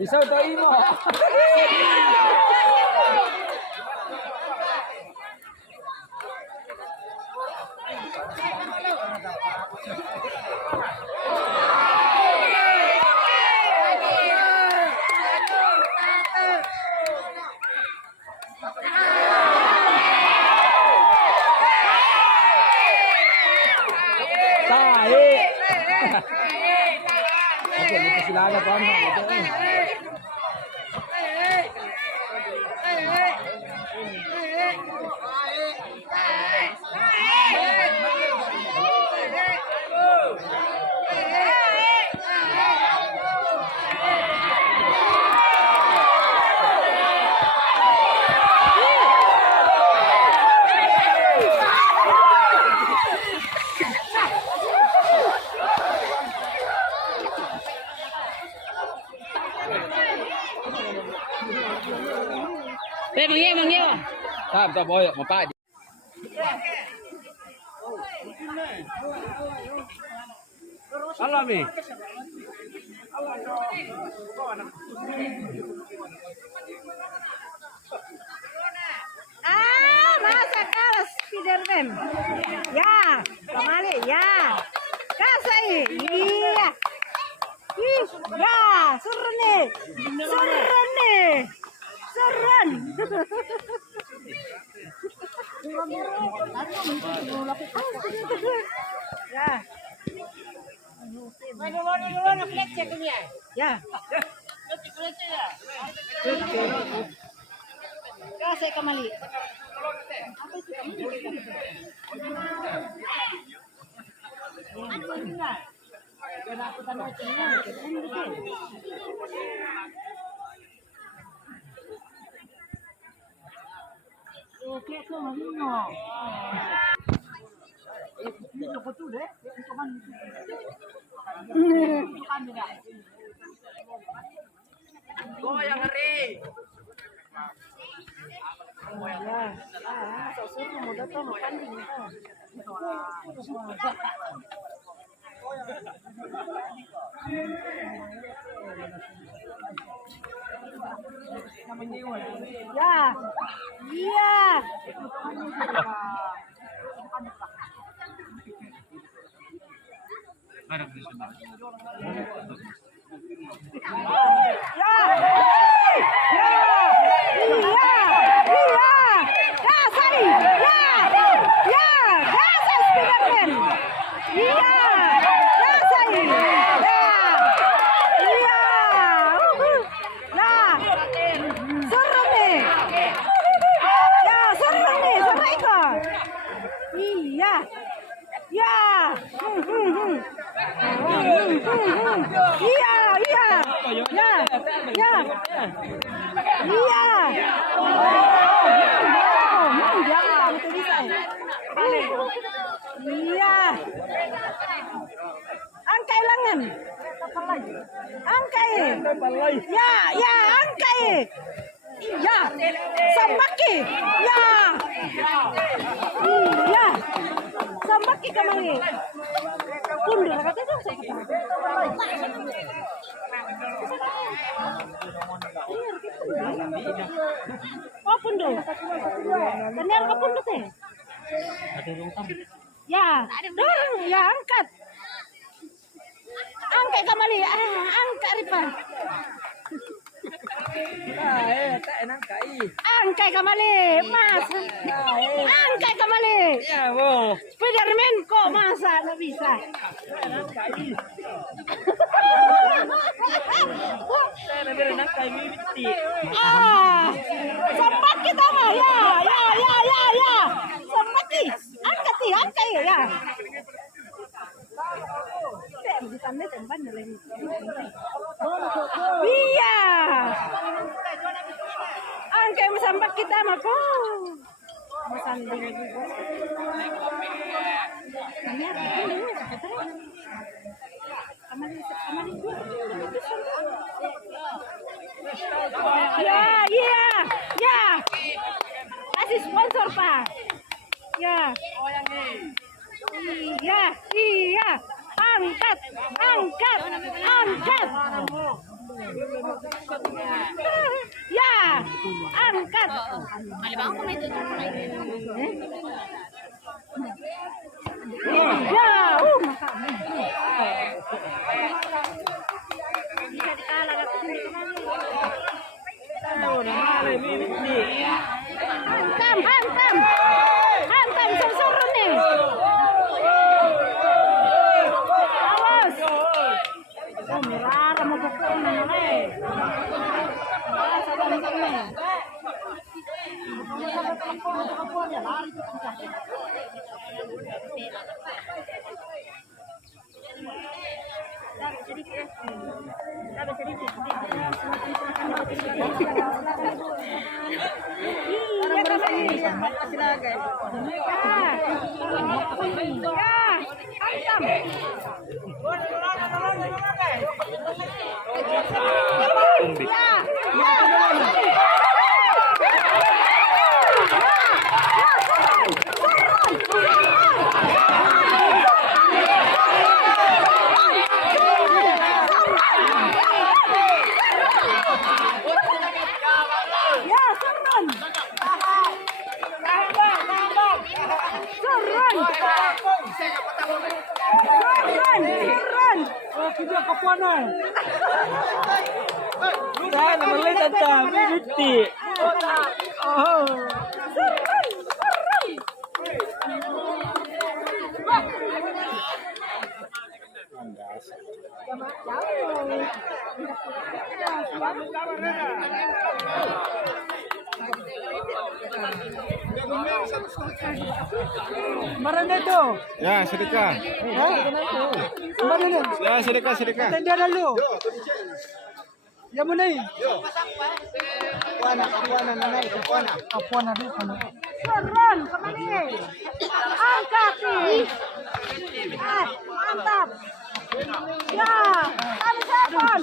Bisa to imo. Pasilaga po ano. Mangyo. Tab boy, mapa. Alami. Masa kalah Spiderman. Ya, kembali ya. Kasai. Iya. Ya, suruh nih. Seren. Ya. Ya. Kasih kembali. Goyang ngeri. Ya, iya. Angkai lengan. Angkai. Ya, angkai. Ya, sambaki. Ya. Ya. Sambaki kemari. Pundur kata dong saya. Oh, pundur. Benar ke pundur teh? Ya, dorong, ya angkat. Angkat kembali, angkat ripa. Angkat kembali, Mas. Angkat kembali. Ya, Bu. Spiderman kok masa nggak bisa? Sempat kita mah ya. Sempat angkat ya. Iya. Angkai sampai kita mah kok. Ya. Kasih sponsor, Pak. Ya. Iya. Angkat. Ya, angkat. Ya, bisa dikalah hantam suruh nih. Awas. Merah mau pokoknya nih. Maranda itu. Ya, sedekah. Maranda. Ya, sedekah. Tenda lalu. Ya mana ini? Kapuana dulu. Turun kemana? Angkat nih. Mantap. Ya, kami seven.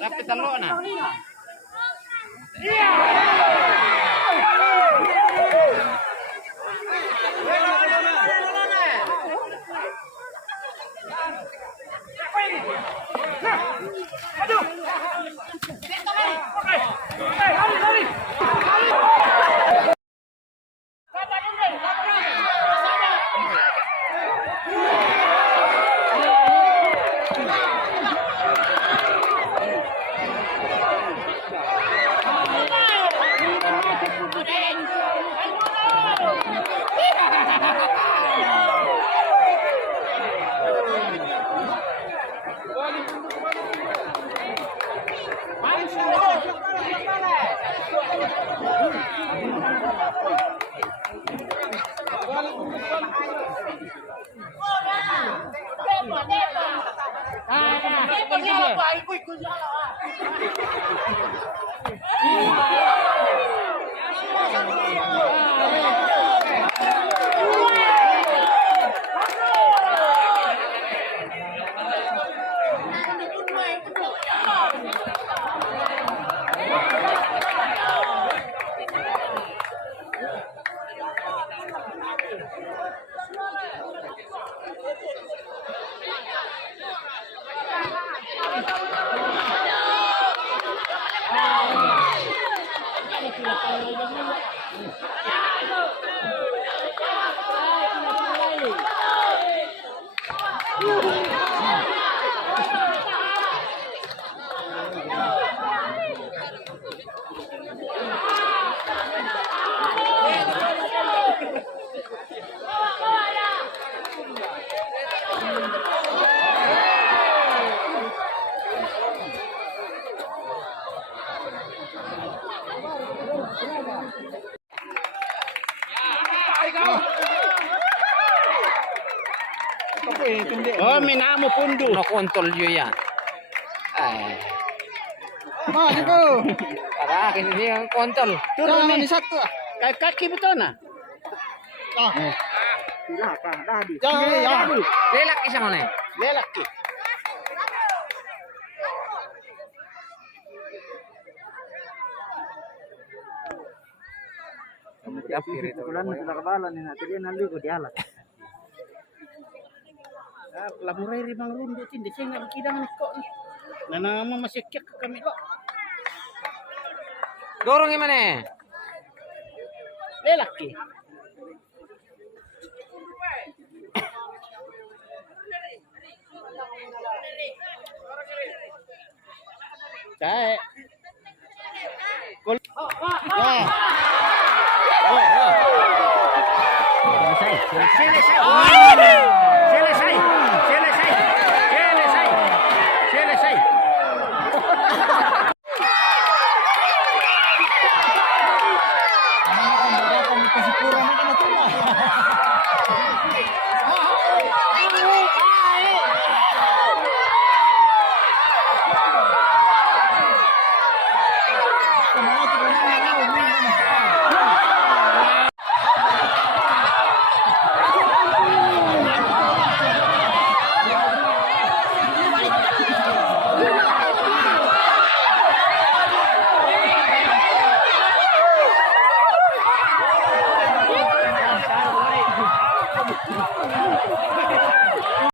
Tapi telok na. kami namo pundo. No kontrol yun yan. Ay. Dito. Para akin hindi ang kontrol. Turun ni satu. Kay kaki betul na. Sila ka, dadi. Ya. Lelak isa mo na eh. Lelaki. Bulan sudah kebalan ni nanti dia nanti ko dialat. Lamuray rimang rundo tindi sing kidang ni ko. Nanama masikyak kami lo. Dorong gimana eh? Lelaki. Cai. Selesai.